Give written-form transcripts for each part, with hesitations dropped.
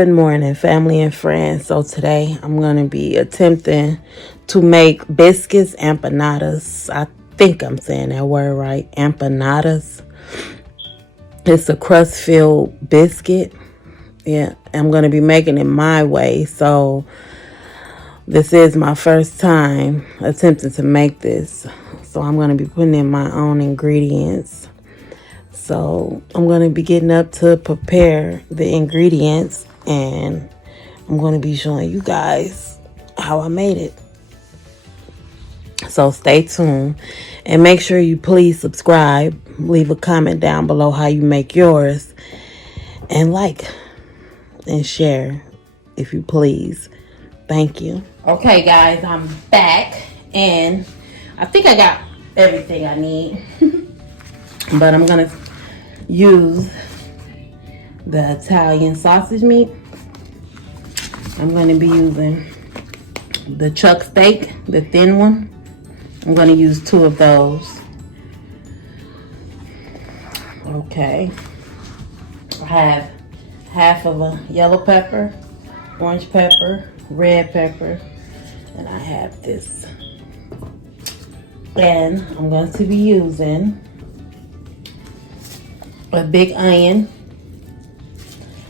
Good morning, family and friends. So today I'm going to be attempting to make biscuits, empanadas. I think I'm saying that word right, empanadas. It's a crust-filled biscuit. Yeah, I'm going to be making it my way. So this is my first time attempting to make this. So I'm going to be putting in my own ingredients. So I'm going to be getting up to prepare the ingredients, and I'm going to be showing you guys how I made it. So stay tuned and make sure you please subscribe. Leave a comment down below how you make yours, and like and share if you please. Thank you. Okay guys, I'm back and I think I got everything I need. But I'm going to use the Italian sausage meat. I'm going to be using the chuck steak, the thin one. I'm going to use 2 of those. Okay. I have half of a yellow pepper, orange pepper, red pepper, and I have this. And I'm going to be using a big onion,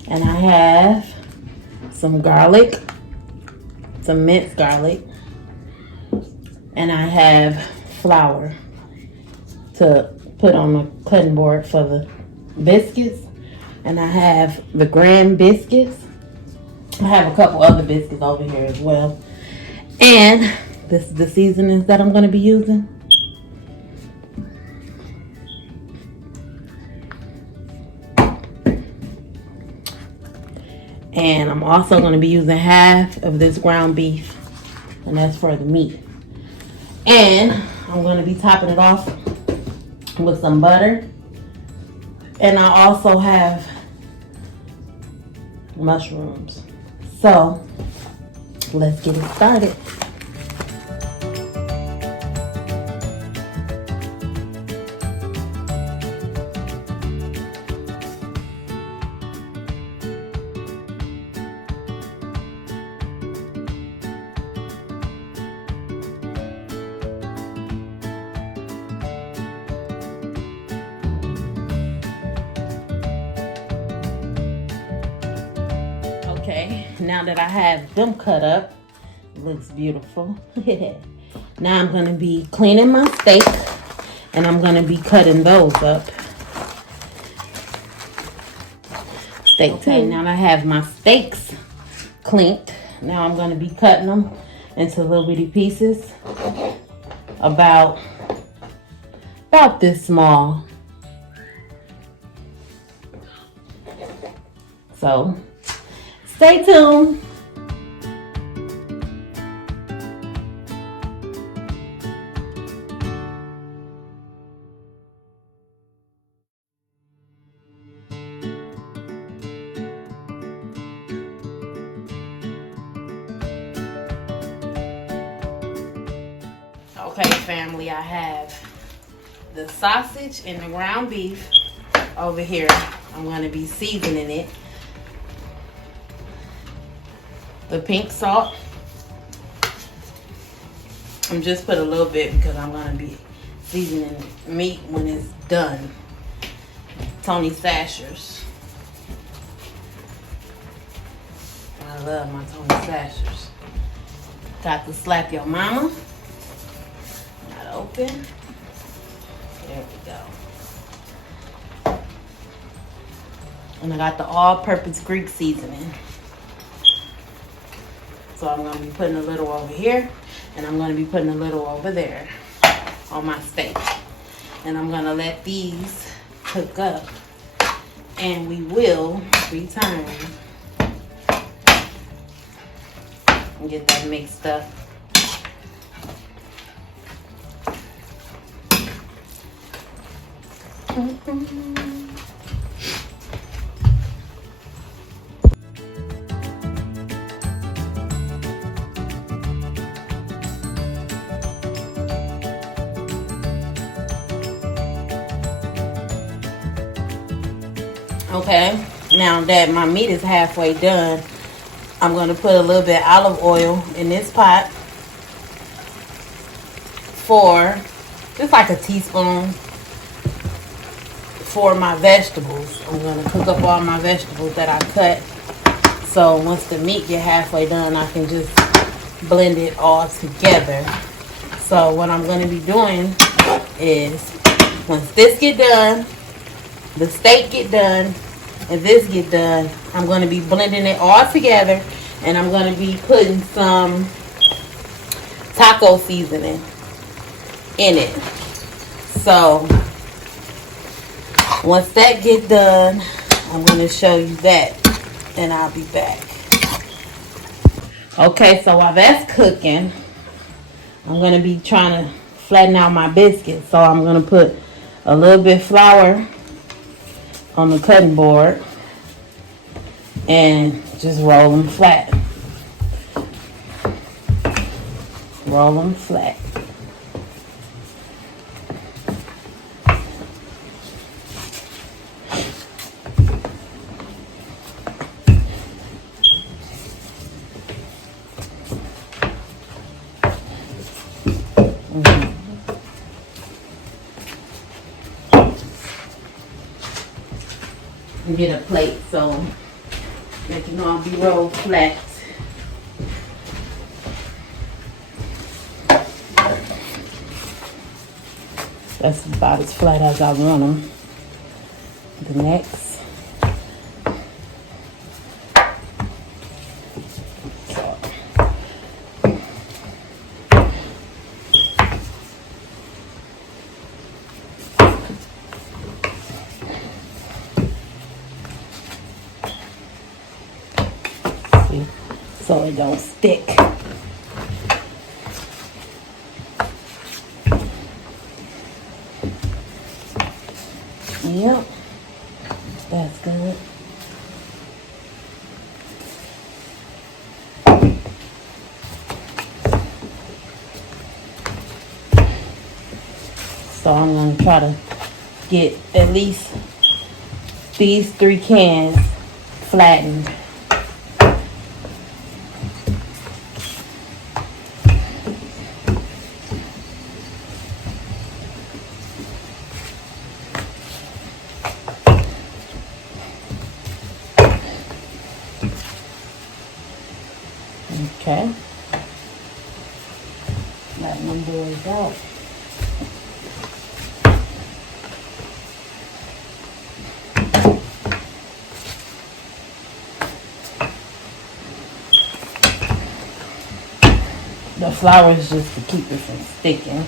and I have some garlic, some minced garlic, and I have flour to put on the cutting board for the biscuits, and I have the graham biscuits. I have a couple other biscuits over here as well, and this is the seasonings that I'm going to be using. And I'm also going to be using half of this ground beef, and that's for the meat. And I'm going to be topping it off with some butter. And I also have mushrooms. So let's get it started. Okay, now that I have them cut up, it looks beautiful. Now I'm going to be cleaning my steak, and I'm going to be cutting those up. Okay, now that I have my steaks cleaned, now I'm going to be cutting them into little bitty pieces about this small. So stay tuned. Okay, family, I have the sausage and the ground beef over here. I'm going to be seasoning it. The pink salt. I'm just put a little bit because I'm going to be seasoning meat when it's done. Tony Sashers. I love my Tony Sashers. Got to slap your mama. Not open. There we go. And I got the all-purpose Greek seasoning. So I'm going to be putting a little over here, and I'm going to be putting a little over there on my steak. And I'm going to let these cook up, and we will return and get that mixed up. Okay, Now that my meat is halfway done, I'm going to put a little bit of olive oil in this pot for just like a teaspoon for my vegetables. I'm going to cook up all my vegetables that I cut. So once the meat get halfway done, I can just blend it all together. So what I'm going to be doing is once this get done, the steak get done, and this get done, I'm going to be blending it all together, and I'm going to be putting some taco seasoning in it. So once that get done, I'm going to show you that, and I'll be back. Okay, so while that's cooking, I'm going to be trying to flatten out my biscuits. So I'm going to put a little bit of flour on the cutting board and just roll them flat. Roll them flat. Get a plate so that you know I'll be rolled flat. That's about as flat as I want them. The next. So it don't stick. Yep, that's good. So I'm going to try to get at least these 3 cans flattened. Okay. Let my boys out. The flour is just to keep it from sticking.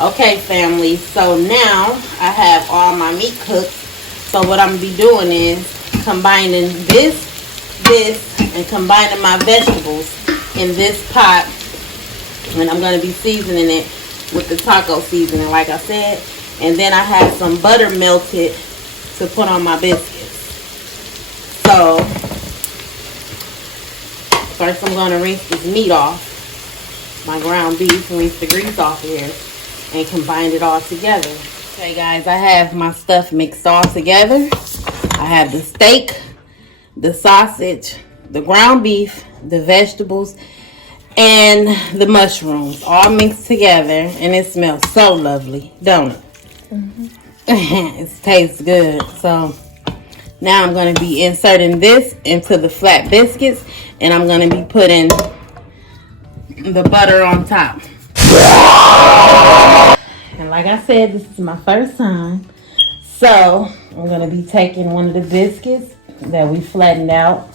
Okay, family, so now I have all my meat cooked. So what I'm going to be doing is combining this, and combining my vegetables in this pot. And I'm going to be seasoning it with the taco seasoning, like I said. And then I have some butter melted to put on my biscuits. So first I'm going to rinse this meat off, my ground beef, rinse the grease off here, and combine it all together. Okay guys, I have my stuff mixed all together. I have the steak, the sausage, the ground beef, the vegetables, and the mushrooms all mixed together, and it smells so lovely, don't it? Mm-hmm. It tastes good. So now I'm going to be inserting this into the flat biscuits, and I'm going to be putting the butter on top. And like I said, this is my first time. So I'm going to be taking one of the biscuits that we flattened out.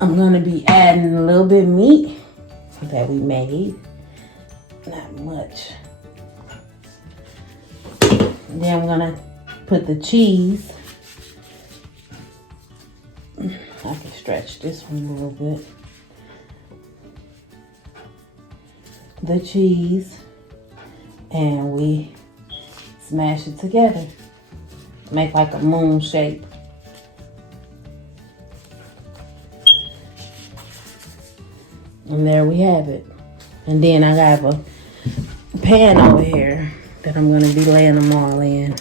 I'm going to be adding a little bit of meat that we made. Not much. And then I'm going to put the cheese. I can stretch this one a little bit. The cheese. And we smash it together. Make like a moon shape. And there we have it. And then I have a pan over here that I'm gonna be laying them all in.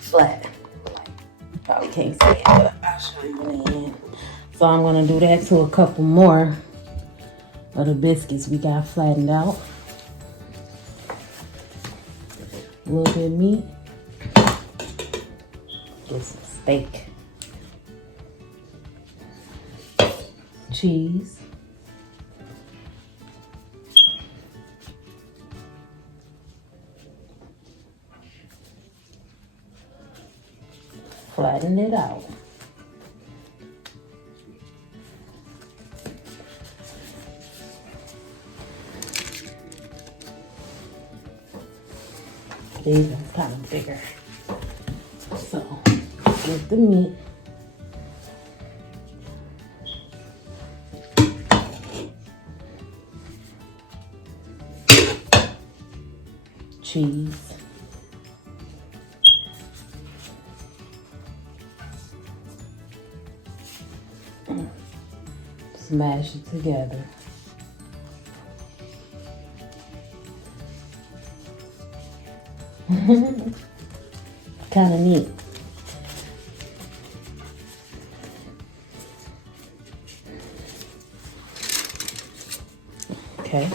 Flat. Probably can't see it, but I'll show you in the end. So I'm gonna do that to a couple more of the biscuits we got flattened out. A little bit of meat. Get some steak. Cheese. Flatten it out. These are kind of bigger. So, with the meat. Cheese. Smash it together. Kind of neat. Okay.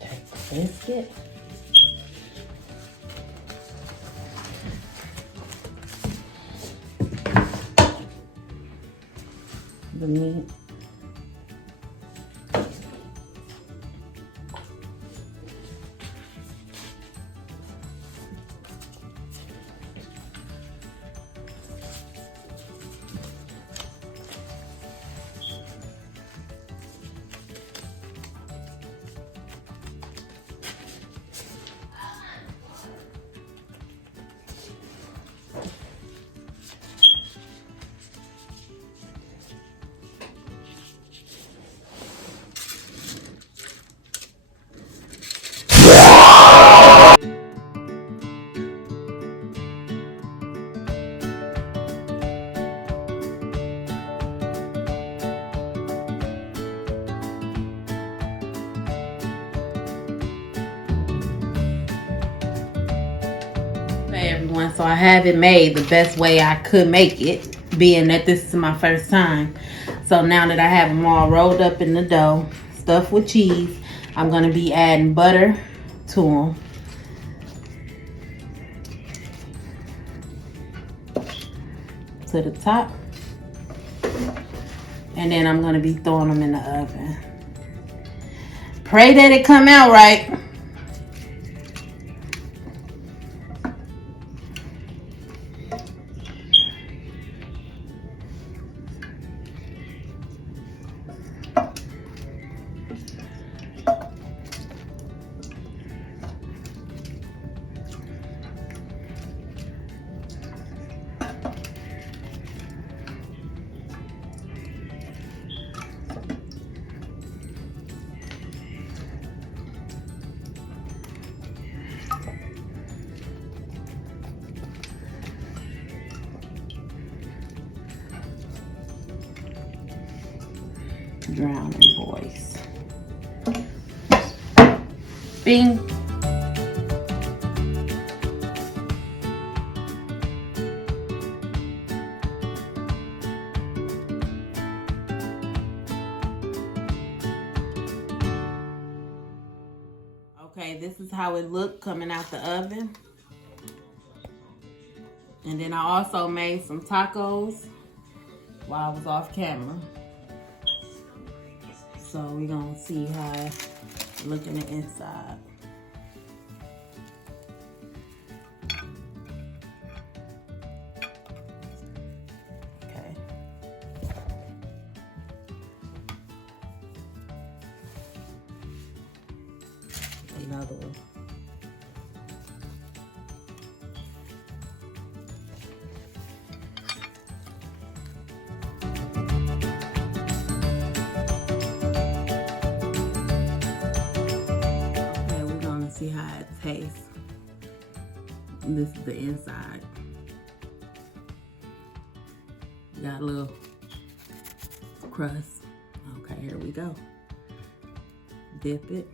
Take the biscuit. The meat. Hey everyone, so I have it made the best way I could make it, being that this is my first time. So now that I have them all rolled up in the dough, stuffed with cheese, I'm going to be adding butter to them. To the top. And then I'm going to be throwing them in the oven. Pray that it come out right. Drowning voice. Bing. Okay, this is how it looked coming out the oven. And then I also made some tacos while I was off camera. So we're gonna see how it look in the inside. Okay. Another one. See how it tastes. This is the inside. Got a little crust. Okay, here we go. Dip it.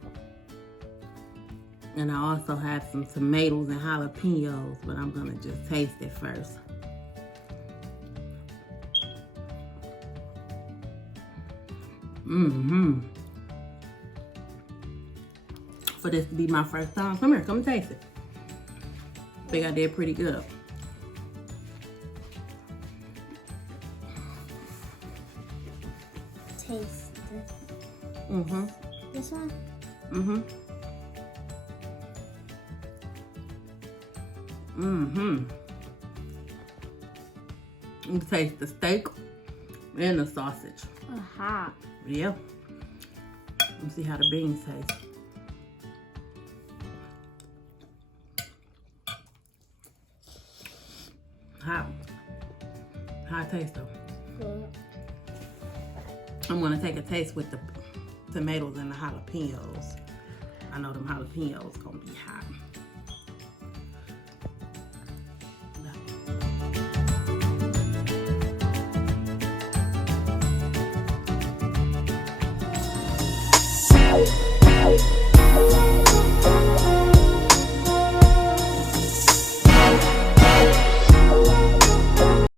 And I also have some tomatoes and jalapenos, but I'm gonna just taste it first. For this to be my first time, come here, come taste it. I think I did pretty good. Taste this. This one? You can taste the steak and the sausage. Hot. Yeah. Let's see how the beans taste. How it taste though? Good. I'm gonna take a taste with the tomatoes and the jalapenos. I know them jalapenos gonna be hot.